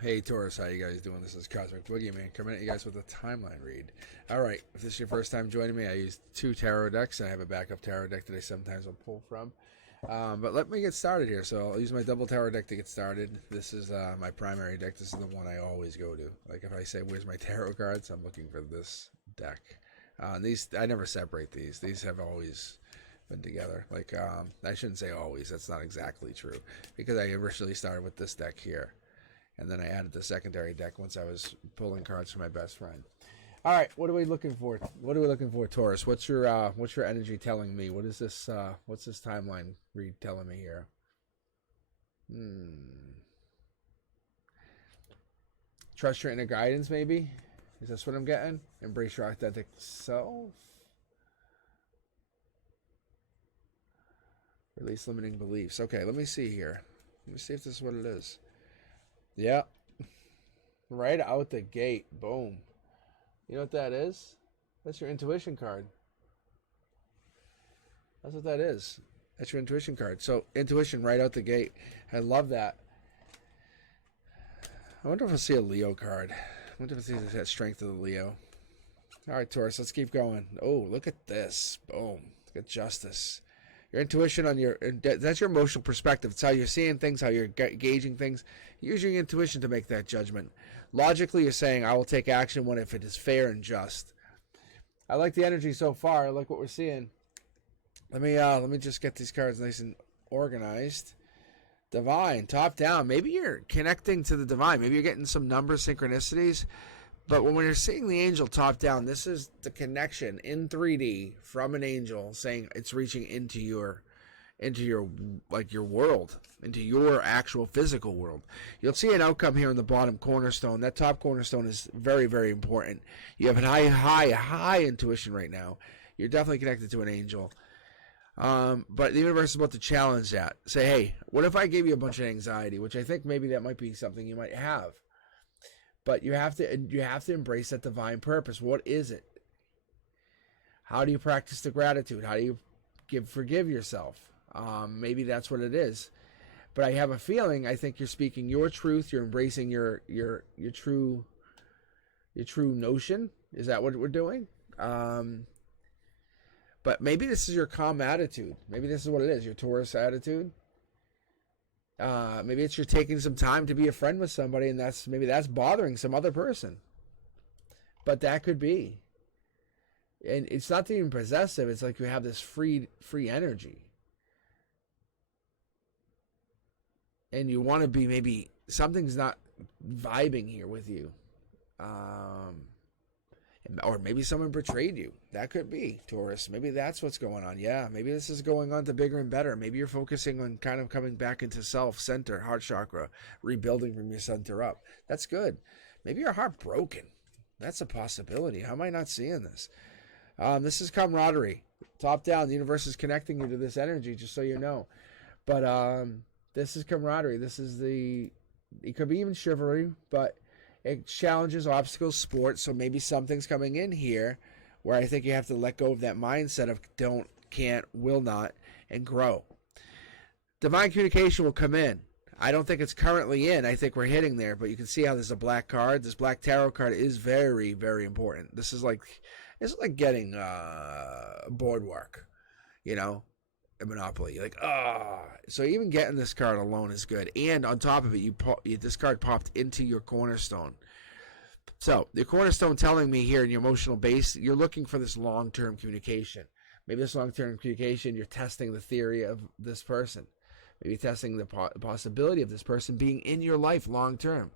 Hey Taurus, how you guys doing? This is Cosmic Boogeyman coming at you guys with a timeline read. Alright, if this is your first time joining me, I use two tarot decks, and I have a backup tarot deck that I sometimes will pull from. But let me get started here. So I'll use my double tarot deck to get started. This is my primary deck. This is the one I always go to. Like if I say, where's my tarot cards? I'm looking for this deck. These I never separate these. These have always been together. Like I shouldn't say always. That's not exactly true. Because I originally started with this deck here. And then I added the secondary deck once I was pulling cards for my best friend. All right, what are we looking for? What are we looking for, Taurus? What's your energy telling me? What is this? What's this timeline read telling me here? Trust your inner guidance, maybe. Is this what I'm getting? Embrace your authentic self. Release limiting beliefs. Okay, let me see here. Let me see if this is what it is. Yeah. Right out the gate. Boom. You know what that is? That's your intuition card. That's what that is. That's your intuition card. So, intuition right out the gate. I love that. I wonder if I'll see a Leo card. I wonder if it's that strength of the Leo. All right, Taurus, let's keep going. Oh, look at this. Boom. Look at justice. Your intuition on that's your emotional perspective. It's how you're seeing things, how you're gauging things. Use your intuition to make that judgment. Logically, you're saying, I will take action when if it is fair and just. I like the energy so far. I like what we're seeing. Let me just get these cards nice and organized. Divine, top down. Maybe you're connecting to the divine. Maybe you're getting some number synchronicities. But when you're seeing the angel top down, this is the connection in 3D from an angel saying it's reaching into your like your world, into your actual physical world. You'll see an outcome here in the bottom cornerstone. That top cornerstone is very, very important. You have a high intuition right now. You're definitely connected to an angel. But the universe is about to challenge that. Say, hey, what if I gave you a bunch of anxiety? Which I think maybe that might be something you might have. But you have to embrace that divine purpose. What is it? How do you practice the gratitude? How do you forgive yourself? Maybe that's what it is. But I have a feeling. I think you're speaking your truth. You're embracing your true notion. Is that what we're doing? But maybe this is your calm attitude. Maybe this is what it is. Your Taurus attitude. Maybe it's you're taking some time to be a friend with somebody, and that's bothering some other person. But that could be. And it's not even possessive. It's like you have this free energy. And you want to be, maybe something's not vibing here with you. Or maybe someone betrayed you. That could be, Taurus. Maybe that's what's going on. Yeah, maybe this is going on to bigger and better. Maybe you're focusing on kind of coming back into self, center, heart chakra, rebuilding from your center up. That's good. Maybe your heart broken. That's a possibility. How am I not seeing this? This is camaraderie. Top down, the universe is connecting you to this energy, just so you know. But this is camaraderie. This is it could be even chivalry, but it challenges, obstacles, sports. So maybe something's coming in here where I think you have to let go of that mindset of don't, can't, will not, and grow. Divine communication will come in. I don't think it's currently in. I think we're hitting there, but you can see how there's a black card. This black tarot card is very, very important. It's like getting boardwalk, a Monopoly. You're like, so even getting this card alone is good. And on top of it, this card popped into your cornerstone. So the cornerstone telling me here in your emotional base, you're looking for this long-term communication. Maybe this long-term communication, you're testing the theory of this person. Maybe testing the possibility of this person being in your life long-term.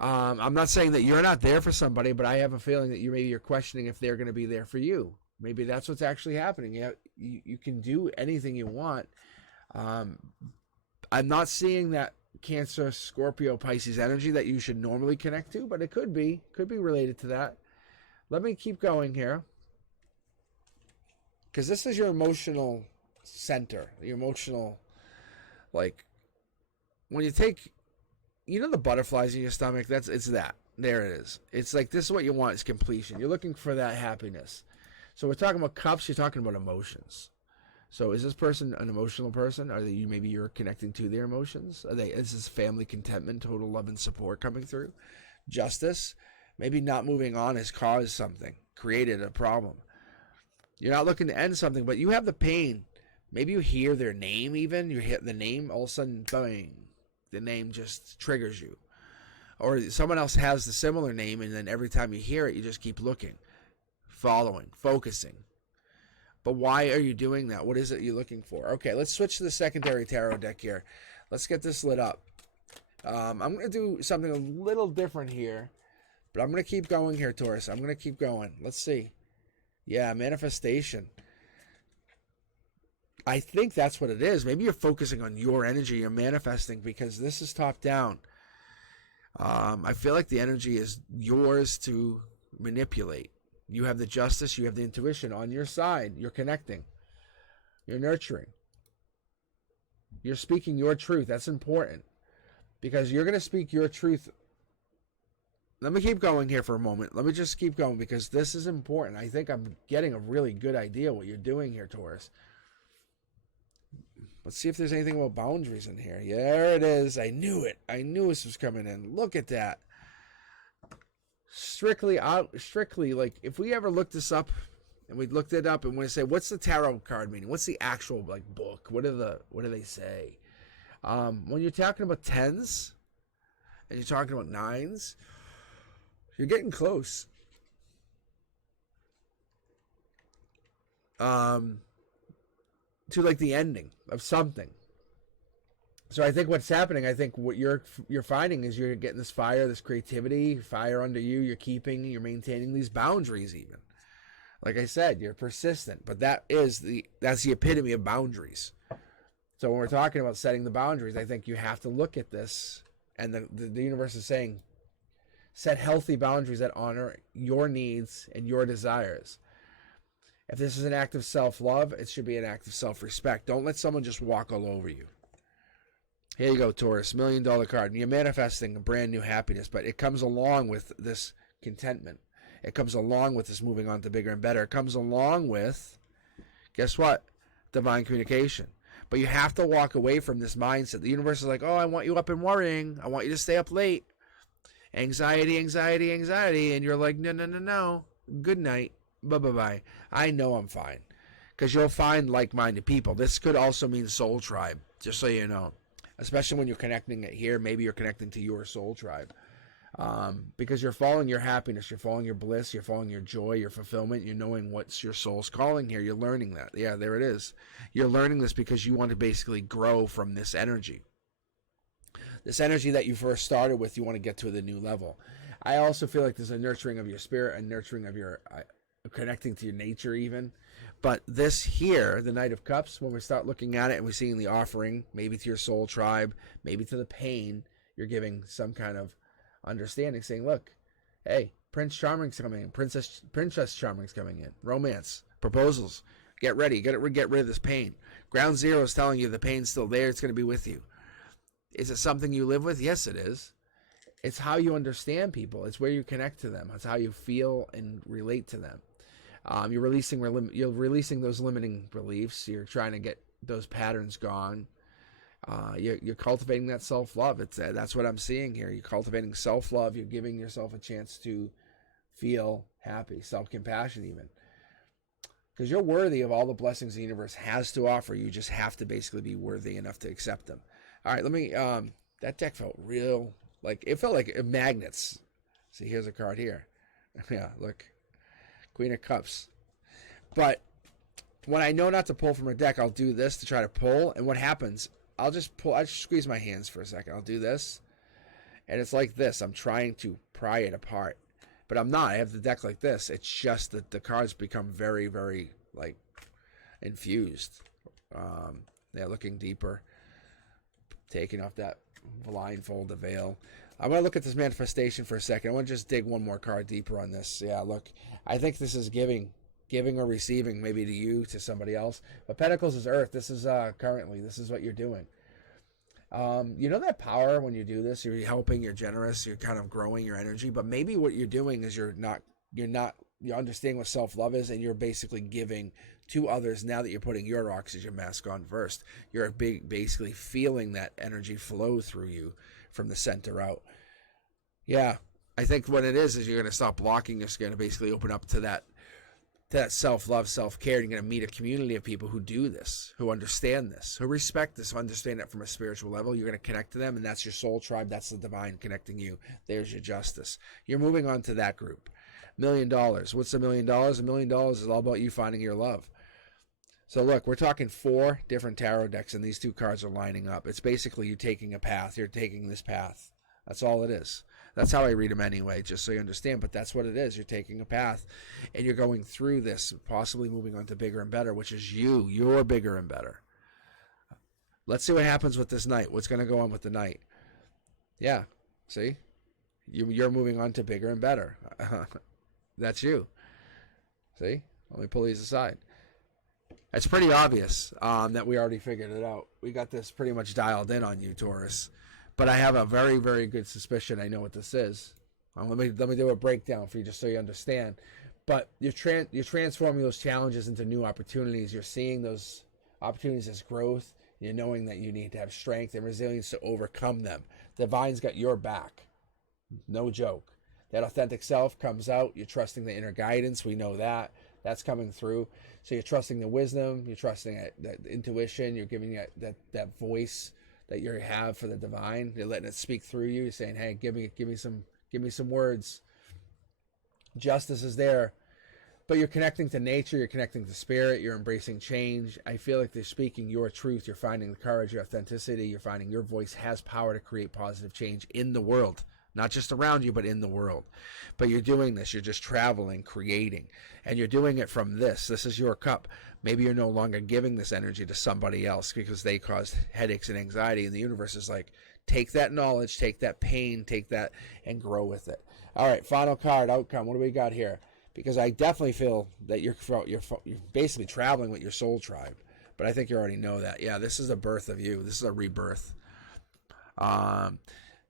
I'm not saying that you're not there for somebody, but I have a feeling that you're questioning if they're going to be there for you. Maybe that's what's actually happening. You can do anything you want. I'm not seeing that Cancer, Scorpio, Pisces energy that you should normally connect to, but it could be related to that. Let me keep going here, because this is your emotional center, your emotional, like when you take, the butterflies in your stomach. It's that. There it is. It's like this is what you want is completion. You're looking for that happiness. So we're talking about cups. You're talking about emotions. So is this person an emotional person? Are they, maybe you're connecting to their emotions? Is this family contentment, total love and support coming through? Justice, maybe not moving on has caused something, created a problem. You're not looking to end something, but you have the pain. Maybe you hear their name even, you hit the name, all of a sudden, bang, the name just triggers you. Or someone else has the similar name, and then every time you hear it, you just keep looking, following, focusing. But why are you doing that? What is it you're looking for? Okay, let's switch to the secondary tarot deck here. Let's get this lit up. I'm going to do something a little different here, but I'm going to keep going here, Taurus. I'm going to keep going. Let's see. Yeah, manifestation. I think that's what it is. Maybe you're focusing on your energy. You're manifesting because this is top down. I feel like the energy is yours to manipulate. You have the justice, you have the intuition on your side. You're connecting. You're nurturing. You're speaking your truth. That's important because you're going to speak your truth. Let me keep going here for a moment. Let me just keep going because this is important. I think I'm getting a really good idea what you're doing here, Taurus. Let's see if there's anything about boundaries in here. Yeah, there it is. I knew it. I knew this was coming in. Look at that. Strictly, like, if we ever looked this up, and we looked it up, and we say, what's the tarot card meaning? What's the actual, like, book? What do they say? When you're talking about tens, and you're talking about nines, you're getting close. To like the ending of something. So I think what's happening, I think what you're finding is you're getting this fire, this creativity, fire under you. You're maintaining these boundaries even. Like I said, you're persistent, but that's the epitome of boundaries. So when we're talking about setting the boundaries, I think you have to look at this, and the universe is saying, set healthy boundaries that honor your needs and your desires. If this is an act of self-love, it should be an act of self-respect. Don't let someone just walk all over you. Here you go, Taurus, $1 million card. You're manifesting a brand new happiness, but it comes along with this contentment. It comes along with this moving on to bigger and better. It comes along with, guess what? Divine communication. But you have to walk away from this mindset. The universe is like, oh, I want you up and worrying. I want you to stay up late. Anxiety, anxiety, anxiety. And you're like, no. Good night. Bye-bye. I know I'm fine. Because you'll find like-minded people. This could also mean soul tribe, just so you know. Especially when you're connecting it here. Maybe you're connecting to your soul tribe. Because you're following your happiness. You're following your bliss. You're following your joy, your fulfillment. You're knowing what's your soul's calling here. You're learning that. Yeah, there it is. You're learning this because you want to basically grow from this energy. This energy that you first started with, you want to get to the new level. I also feel like there's a nurturing of your spirit, a nurturing of your... connecting to your nature even. But this here, the Knight of Cups, when we start looking at it and we're seeing the offering, maybe to your soul tribe, maybe to the pain, you're giving some kind of understanding, saying, look, hey, Prince Charming's coming in, Princess Charming's coming in, romance, proposals, get ready, get rid of this pain. Ground Zero is telling you the pain's still there, it's going to be with you. Is it something you live with? Yes, it is. It's how you understand people. It's where you connect to them. It's how you feel and relate to them. You're releasing those limiting beliefs. You're trying to get those patterns gone. You're cultivating that self-love. That's what I'm seeing here. You're cultivating self-love. You're giving yourself a chance to feel happy, self-compassion even. Because you're worthy of all the blessings the universe has to offer. You just have to basically be worthy enough to accept them. All right, let me... that deck felt real... Like, it felt like magnets. See, here's a card here. Yeah, look. Queen of Cups. But when I know not to pull from a deck, I'll do this to try to pull. And what happens, I'll just squeeze my hands for a second. I'll do this. And it's like this. I'm trying to pry it apart. But I'm not. I have the deck like this. It's just that the cards become very, very, like, infused. They're looking deeper. Taking off that blindfold, the veil. I'm going to look at this manifestation for a second. I want to just dig one more card deeper on this. Yeah, look, I think this is giving or receiving, maybe to you, to somebody else. But Pentacles is Earth. This is currently, this is what you're doing. You know that power when you do this, you're helping, you're generous, you're kind of growing your energy. But maybe what you're doing is you're not you're understanding what self-love is, and you're basically giving to others now that you're putting your oxygen mask on first. You're basically feeling that energy flow through you from the center out. Yeah, I think what it is you're going to stop blocking. You're going to basically open up to that self-love, self-care. You're going to meet a community of people who do this, who understand this, who respect this, who understand it from a spiritual level. You're going to connect to them, and that's your soul tribe. That's the divine connecting you. There's your justice. You're moving on to that group. $1 million. What's $1 million? $1 million is all about you finding your love. So look, we're talking 4 different tarot decks, and these 2 cards are lining up. It's basically you taking a path. You're taking this path. That's all it is. That's how I read them anyway, just so you understand. But that's what it is. You're taking a path, and you're going through this, possibly moving on to bigger and better, which is you. You're bigger and better. Let's see what happens with this night. What's going to go on with the night? Yeah, see? You're moving on to bigger and better. That's you. See? Let me pull these aside. It's pretty obvious that we already figured it out. We got this pretty much dialed in on you, Taurus. But I have a very, very good suspicion I know what this is. Let me do a breakdown for you just so you understand. But you're transforming those challenges into new opportunities. You're seeing those opportunities as growth. You're knowing that you need to have strength and resilience to overcome them. Divine's got your back. No joke. That authentic self comes out. You're trusting the inner guidance. We know that. That's coming through. So you're trusting the wisdom. You're trusting that intuition. You're giving it that voice that you have for the divine. You're letting it speak through you. You're saying, hey, give me some words. Justice is there. But you're connecting to nature, you're connecting to spirit, you're embracing change. I feel like they're speaking your truth. You're finding the courage, your authenticity. You're finding your voice has power to create positive change in the world. Not just around you, but in the world. But you're doing this. You're just traveling, creating. And you're doing it from this. This is your cup. Maybe you're no longer giving this energy to somebody else because they caused headaches and anxiety. And the universe is like, take that knowledge, take that pain, take that, and grow with it. All right, final card, outcome. What do we got here? Because I definitely feel that you're basically traveling with your soul tribe. But I think you already know that. Yeah, this is a birth of you. This is a rebirth.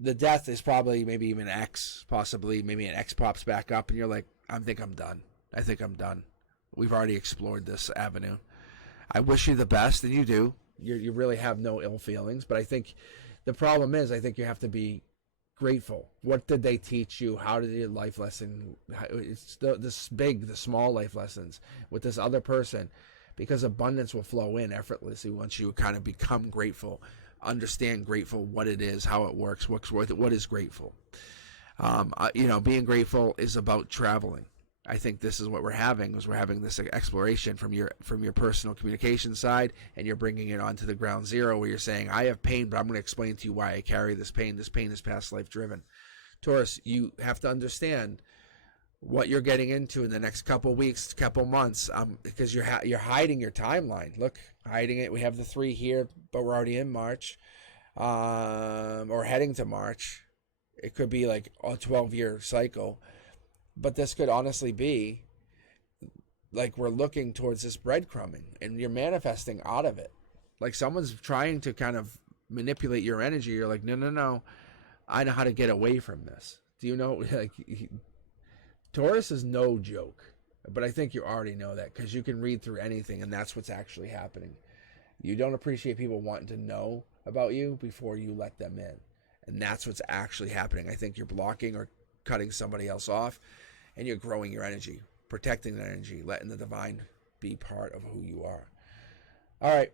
The death is probably maybe even X, possibly. Maybe an X pops back up, and you're like, I think I'm done. I think I'm done. We've already explored this avenue. I wish you the best, and you do. You really have no ill feelings. But I think the problem is, I think you have to be grateful. What did they teach you? How did your life lesson? It's the small life lessons with this other person, because abundance will flow in effortlessly once you kind of become grateful. Understand grateful, what it is, how it works, what is grateful. Being grateful is about traveling. I think this is what we're having this exploration from your personal communication side, and you're bringing it onto the ground zero where you're saying, I have pain, but I'm going to explain to you why I carry this pain. This pain is past life driven. Taurus, you have to understand what you're getting into in the next couple weeks, couple months, because you're hiding your timeline. Look, hiding it. We have the 3 here, but we're already in March, or heading to March. It could be like a 12-year cycle, but this could honestly be like we're looking towards this breadcrumbing, and you're manifesting out of it. Like someone's trying to kind of manipulate your energy. You're like, no, I know how to get away from this. Do you know, like, Taurus is no joke, but I think you already know that because you can read through anything, and that's what's actually happening. You don't appreciate people wanting to know about you before you let them in, and that's what's actually happening. I think you're blocking or cutting somebody else off, and you're growing your energy, protecting that energy, letting the divine be part of who you are. All right,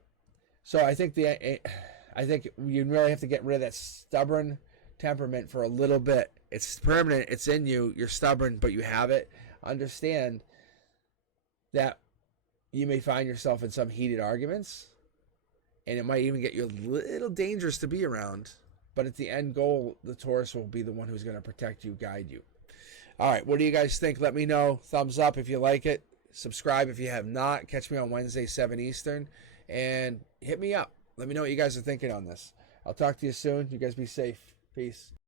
so I think you really have to get rid of that stubborn temperament for a little bit. It's permanent. It's in you. You're stubborn, but you have it. Understand that you may find yourself in some heated arguments, and it might even get you a little dangerous to be around. But at the end goal, the Taurus will be the one who's going to protect you, guide you. All right, what do you guys think? Let me know. Thumbs up if you like it. Subscribe if you have not. Catch me on Wednesday, 7 Eastern. And hit me up. Let me know what you guys are thinking on this. I'll talk to you soon. You guys be safe. Peace.